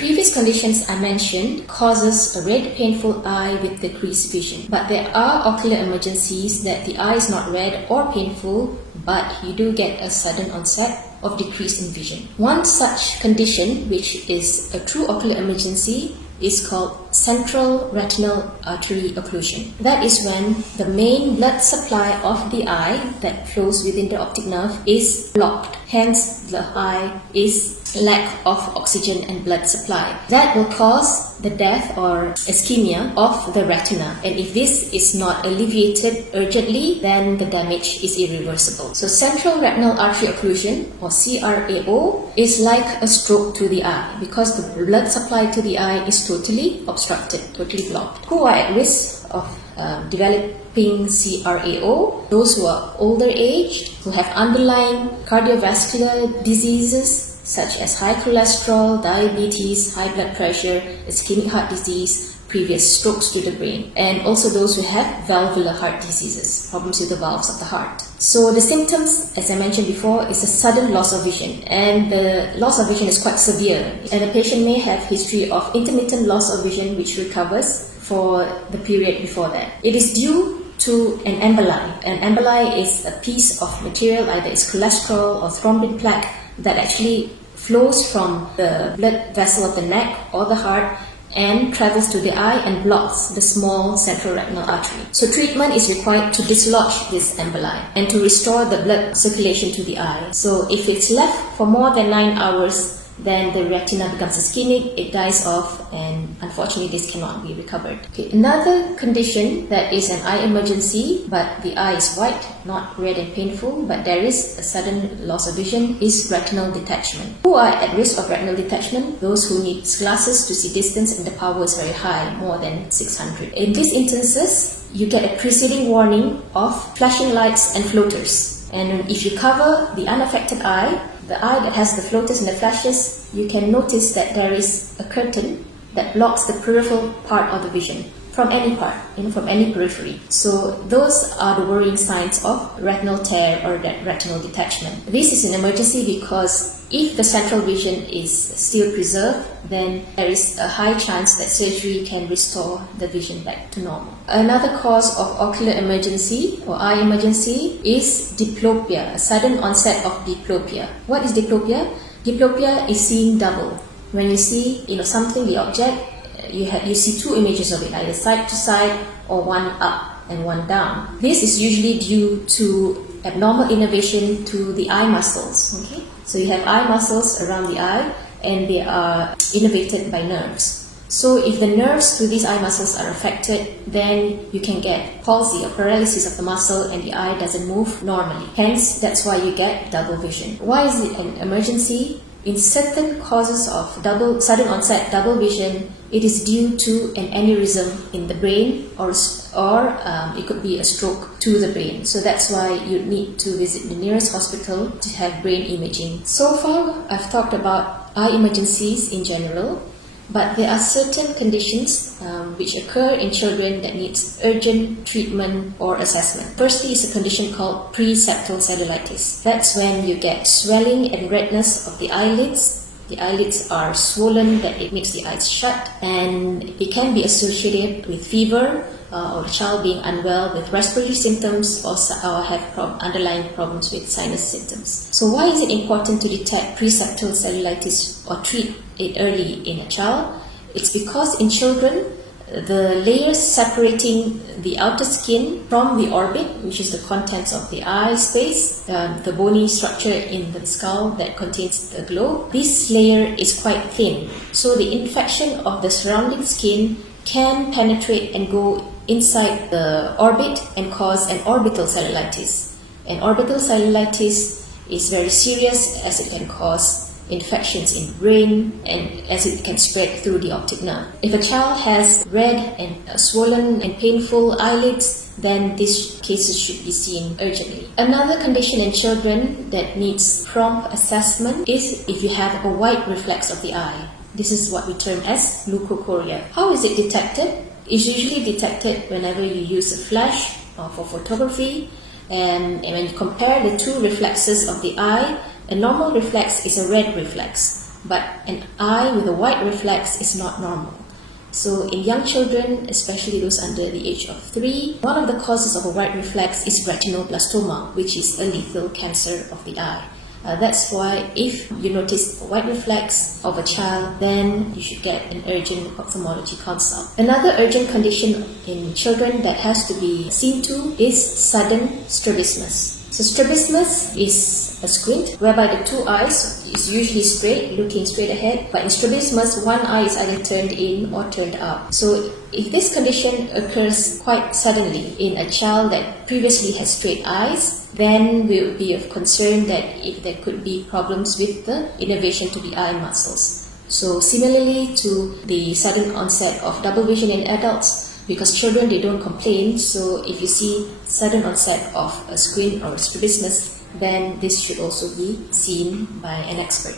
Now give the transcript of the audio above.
previous conditions I mentioned causes a red painful eye with decreased vision. But there are ocular emergencies that the eye is not red or painful, but you do get a sudden onset of decrease in vision. One such condition, which is a true ocular emergency, is called central retinal artery occlusion. That is when the main blood supply of the eye that flows within the optic nerve is blocked. Hence, the eye is lack of oxygen and blood supply. That will cause the death or ischemia of the retina. And if this is not alleviated urgently, then the damage is irreversible. So central retinal artery occlusion, or CRAO, is like a stroke to the eye because the blood supply to the eye is totally obstructed, totally blocked. Who are at risk of developing CRAO? Those who are older age, who have underlying cardiovascular diseases such as high cholesterol, diabetes, high blood pressure, ischemic heart disease, previous strokes to the brain, and also those who have valvular heart diseases, problems with the valves of the heart. So the symptoms, as I mentioned before, is a sudden loss of vision, and the loss of vision is quite severe, and the patient may have history of intermittent loss of vision which recovers for the period before that. It is due to an emboli. An emboli is a piece of material, either it's cholesterol or thrombin plaque, that actually flows from the blood vessel of the neck or the heart and travels to the eye and blocks the small central retinal artery. So treatment is required to dislodge this emboli and to restore the blood circulation to the eye. So if it's left for more than 9 hours, then the retina becomes ischemic, it dies off, and unfortunately this cannot be recovered. Okay, another condition that is an eye emergency, but the eye is white, not red and painful, but there is a sudden loss of vision, is retinal detachment. Who are at risk of retinal detachment? Those who need glasses to see distance and the power is very high, more than 600. In these instances, you get a preceding warning of flashing lights and floaters. And if you cover the unaffected eye, the eye that has the floaters and the flashes, you can notice that there is a curtain that blocks the peripheral part of the vision from any part, from any periphery. So those are the worrying signs of retinal tear or retinal detachment. This is an emergency because if the central vision is still preserved, then there is a high chance that surgery can restore the vision back to normal. Another cause of ocular emergency or eye emergency is diplopia, a sudden onset of diplopia. What is diplopia? Diplopia is seeing double. When you see something, the object, you see two images of it, either side to side or one up and one down. This is usually due to abnormal innervation to the eye muscles. Okay, so you have eye muscles around the eye, and they are innervated by nerves. So if the nerves to these eye muscles are affected, then you can get palsy or paralysis of the muscle, and the eye doesn't move normally. Hence, that's why you get double vision. Why is it an emergency? In certain causes of sudden onset double vision, it is due to an aneurysm in the brain, or it could be a stroke to the brain. So that's why you need to visit the nearest hospital to have brain imaging. So far, I've talked about eye emergencies in general, but there are certain conditions which occur in children that needs urgent treatment or assessment. Firstly is a condition called preseptal cellulitis. That's when you get swelling and redness of the eyelids. The eyelids are swollen, that it makes the eyes shut, and it can be associated with fever or a child being unwell with respiratory symptoms or have underlying problems with sinus symptoms. So why is it important to detect preseptal cellulitis or treat it early in a child? It's because in children, the layers separating the outer skin from the orbit, which is the contents of the eye space, the bony structure in the skull that contains the globe, this layer is quite thin. So the infection of the surrounding skin can penetrate and go inside the orbit and cause an orbital cellulitis. And orbital cellulitis is very serious, as it can cause infections in brain and as it can spread through the optic nerve. If a child has red and swollen and painful eyelids, then these cases should be seen urgently. Another condition in children that needs prompt assessment is if you have a white reflex of the eye. This is what we term as leukocoria. How is it detected? It's usually detected whenever you use a flash for photography, and when you compare the two reflexes of the eye, a normal reflex is a red reflex, but an eye with a white reflex is not normal. So in young children, especially those under the age of 3, one of the causes of a white reflex is retinoblastoma, which is a lethal cancer of the eye. That's why if you notice a white reflex of a child, then you should get an urgent ophthalmology consult. Another urgent condition in children that has to be seen to is sudden strabismus. So strabismus is a squint whereby the two eyes is usually straight, looking straight ahead, but in strabismus, one eye is either turned in or turned out. So if this condition occurs quite suddenly in a child that previously has straight eyes, then we would be of concern that if there could be problems with the innervation to the eye muscles. So similarly to the sudden onset of double vision in adults, because children, they don't complain, so if you see sudden onset of a squint or strabismus, then this should also be seen by an expert.